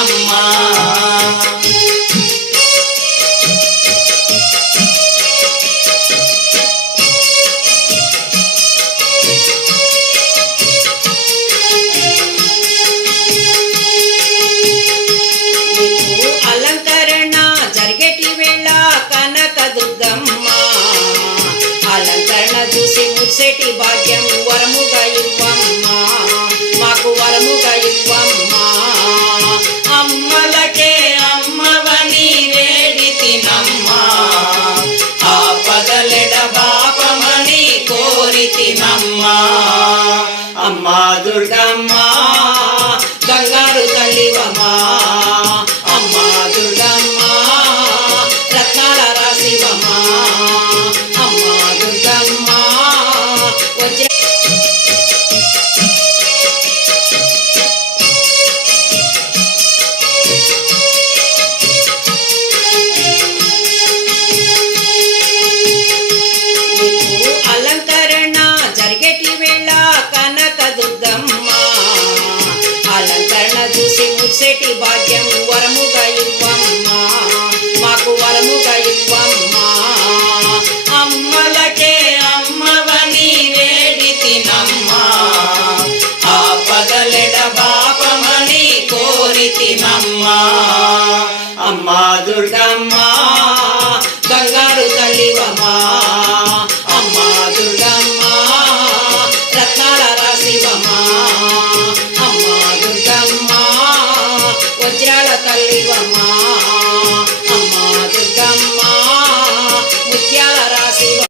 దుర్గమ్మ అలంకరణ జరిగేటి వేళ కనక దుర్గమ్మ అలంకరణ చూసి మురిసేటి భాగ్యం వరముగా ఇవ్వమ్మ మాకు వరముగా ఇవ్వమ్మ అమ్మలకే అమ్మవని వేడితినమ్మా ఆపదలెడ బాపమని కోరితినమ్మా అమ్మా దుర్గమ్మ బంగారు తల్లివమ్మా అమ్మా దుర్గమ్మ రత్నాల రాశివమ్మా అమ్మా దుర్గమ్మ వచ్చే అలంకరణ జరిగేటి వేళ కనక దుర్గమ్మ అలంకరణ చూసి మురిసేటి భాగ్యం వరముగా ఇవ్వమ్మ మాకు వరముగా ఇవ్వమ్మ అమ్మలకే అమ్మవని వేడితినమ్మా ఆపదలెడ బాపమని కోరితినమ్మా అమ్మా దుర్గమ్మ